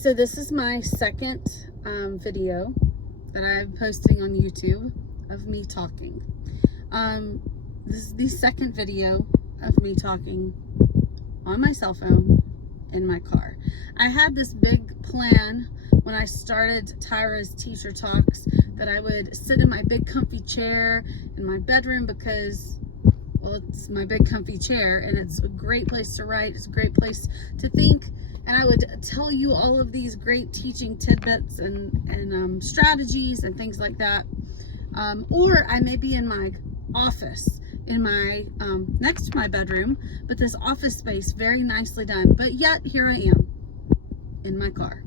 So this is my second video that I'm posting on YouTube of me talking. This is the second video of me talking on my cell phone in my car. I had this big plan when I started Tyra's Teacher Talks that I would sit in my big comfy chair in my bedroom because, well, it's my big comfy chair and it's a great place to write, it's a great place to think, and I would tell you all of these great teaching tidbits and strategies and things like that. Or I may be in my office, in my next to my bedroom, but this office space very nicely done, but yet here I am in my car.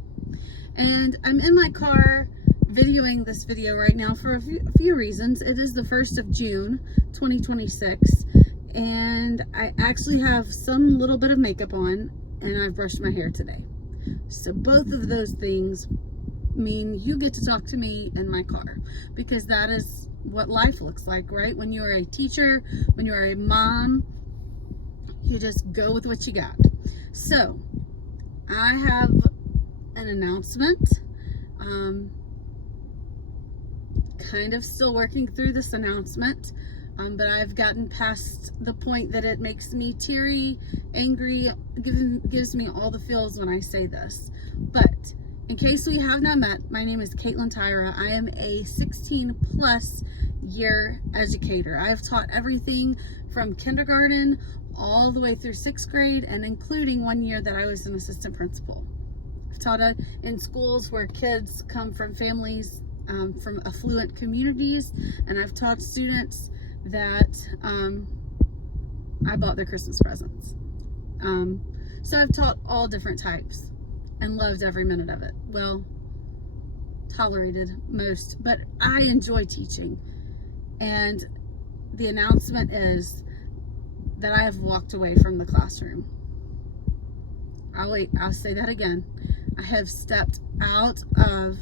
And I'm in my car videoing this video right now for a few reasons. It is the 1st of June 2026 and I actually have some little bit of makeup on and I've brushed my hair today. So both of those things mean you get to talk to me in my car, because that is what life looks like, right? When you're a teacher, when you're a mom, you just go with what you got. So I have an announcement. Kind of still working through this announcement, but I've gotten past the point that it makes me teary, angry, gives me all the feels when I say this. But in case we have not met, my name is Caitlin Tyra. I am a 16+ year educator. I've taught everything from kindergarten all the way through 6th grade, and including 1 year that I was an assistant principal. I've taught in schools where kids come from families from affluent communities, and I've taught students that I bought their Christmas presents. So I've taught all different types and loved every minute of it. Well, tolerated most, but I enjoy teaching. And the announcement is that I have walked away from the classroom. I'll say that again. I have stepped out of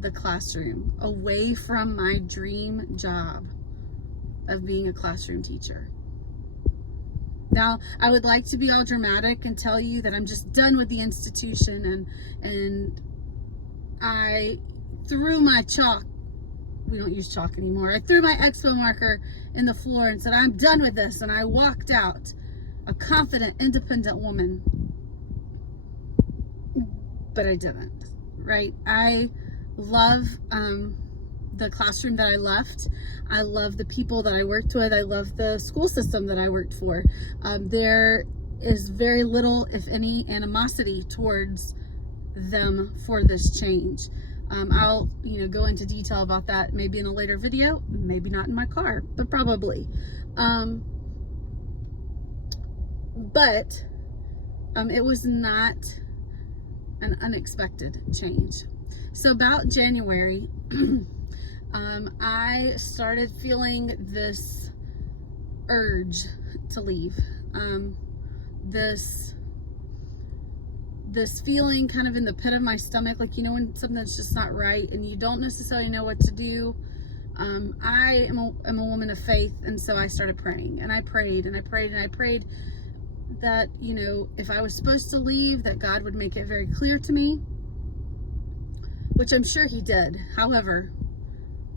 the classroom, away from my dream job of being a classroom teacher. Now, I would like to be all dramatic and tell you that I'm just done with the institution and I threw my chalk, we don't use chalk anymore, I threw my expo marker in the floor and said, I'm done with this, and I walked out, a confident, independent woman. But I didn't, right? I love the classroom that I left. I love the people that I worked with. I love the school system that I worked for. There is very little, if any, animosity towards them for this change. I'll go into detail about that maybe in a later video, maybe not in my car, but probably. But it was not an unexpected change. So about January, I started feeling this urge to leave. This feeling kind of in the pit of my stomach, like, when something's just not right and you don't necessarily know what to do. I am a woman of faith, and so I started praying, and I prayed and I prayed and I prayed that, if I was supposed to leave, that God would make it very clear to me, which I'm sure he did. However,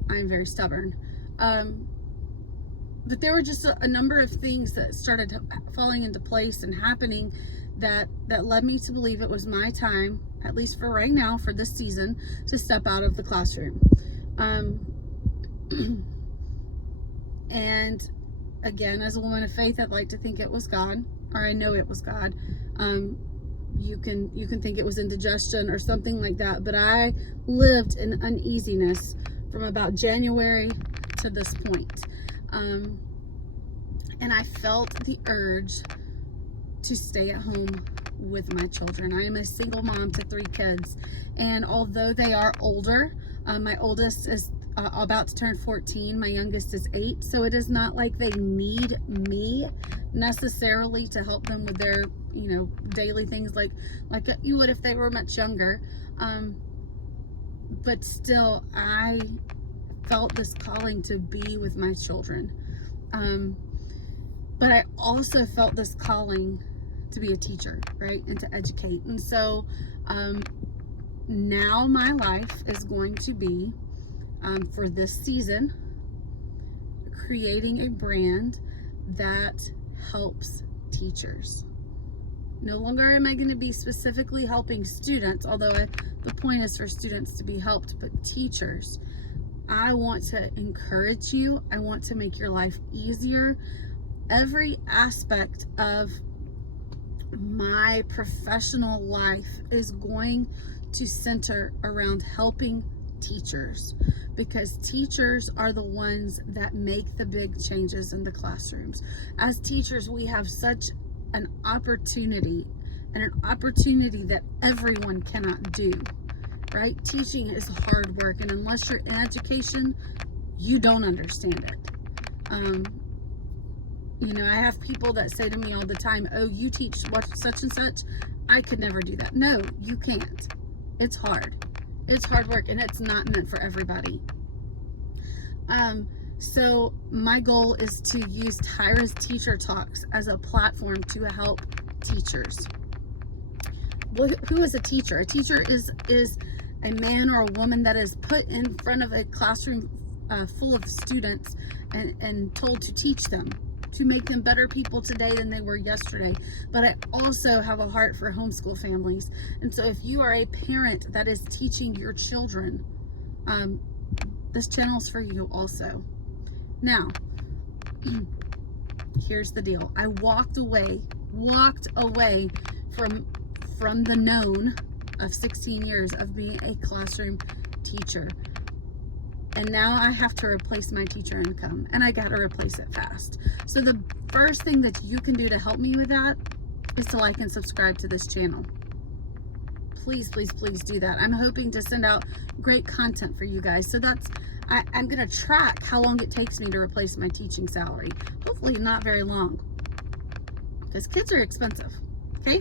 I'm very stubborn. But there were just a number of things that started falling into place and happening that led me to believe it was my time, at least for right now, for this season, to step out of the classroom. And again, as a woman of faith, I'd like to think it was God, or I know it was God. You can think it was indigestion or something like that, but I lived in uneasiness from about January to this point. And I felt the urge to stay at home with my children. I am a single mom to 3 kids, and although they are older, my oldest is about to turn 14, my youngest is 8, so it is not like they need me necessarily to help them with their daily things like you would if they were much younger. But still, I felt this calling to be with my children. But I also felt this calling to be a teacher, right? And to educate. And so now my life is going to be, for this season, creating a brand that helps teachers. No longer am I going to be specifically helping students, although the point is for students to be helped, but teachers. I want to encourage you. I want to make your life easier. Every aspect of my professional life is going to center around helping teachers, because teachers are the ones that make the big changes in the classrooms. As teachers, we have such an opportunity, and an opportunity that everyone cannot do, right? Teaching is hard work, and unless you're in education, you don't understand it. You know, I have people that say to me all the time, oh, you teach what, such and such. I could never do that. No, you can't. It's hard. It's hard work, and it's not meant for everybody. So my goal is to use Tyra's Teacher Talks as a platform to help teachers. Well, who is a teacher? A teacher is a man or a woman that is put in front of a classroom full of students and told to teach them, to make them better people today than they were yesterday. But I also have a heart for homeschool families. And so if you are a parent that is teaching your children, this channel is for you also. Now, here's the deal. I walked away from the known of 16 years of being a classroom teacher. And now I have to replace my teacher income, and I got to replace it fast. So the first thing that you can do to help me with that is to like and subscribe to this channel. Please, please, please do that. I'm hoping to send out great content for you guys. So I'm going to track how long it takes me to replace my teaching salary. Hopefully not very long, because kids are expensive. Okay.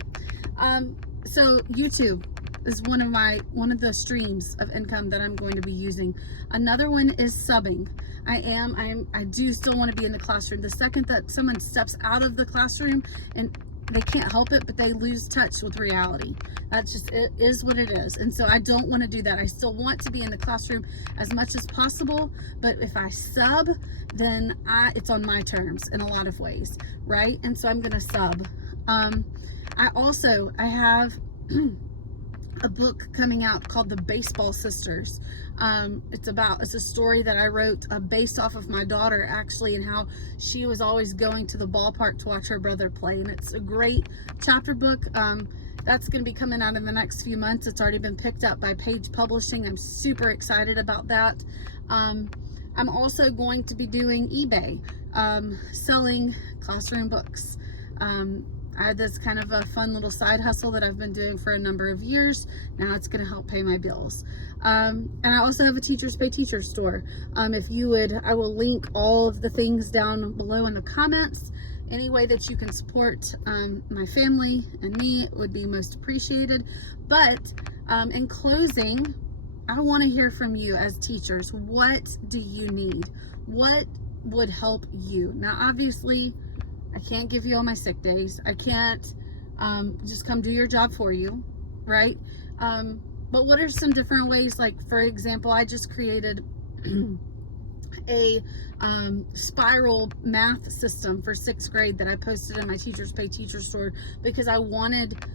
So YouTube is one of the streams of income that I'm going to be using. Another one is subbing. I do still want to be in the classroom. The second that someone steps out of the classroom and they can't help it, but they lose touch with reality. That's just, it is what it is. And so I don't want to do that. I still want to be in the classroom as much as possible, but if I sub, then it's on my terms in a lot of ways, right? And so I'm going to sub. I have a book coming out called The Baseball Sisters. It's a story that I wrote based off of my daughter, actually, and how she was always going to the ballpark to watch her brother play. And it's a great chapter book. That's going to be coming out in the next few months. It's already been picked up by Page Publishing. I'm super excited about that. I'm also going to be doing eBay, selling classroom books. I had this kind of a fun little side hustle that I've been doing for a number of years. Now it's going to help pay my bills. And I also have a Teachers Pay Teachers store. If you would, I will link all of the things down below in the comments. Any way that you can support my family and me would be most appreciated. But in closing, I want to hear from you as teachers. What do you need? What would help you? Now, obviously, I can't give you all my sick days. I can't just come do your job for you, right? But what are some different ways? Like, for example, I just created a spiral math system for 6th grade that I posted in my Teachers Pay Teachers store, because I wanted,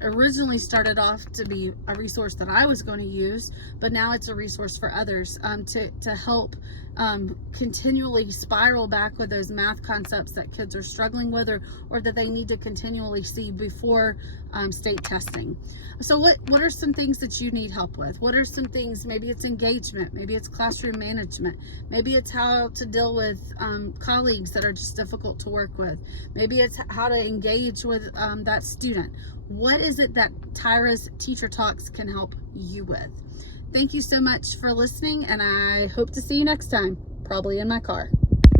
originally started off to be a resource that I was going to use, but now it's a resource for others to help continually spiral back with those math concepts that kids are struggling with, or that they need to continually see before state testing. So what are some things that you need help with? What are some things? Maybe it's engagement, maybe it's classroom management, maybe it's how to deal with colleagues that are just difficult to work with, maybe it's how to engage with that student. What is it that Tyra's Teacher Talks can help you with? Thank you so much for listening, and I hope to see you next time, probably in my car.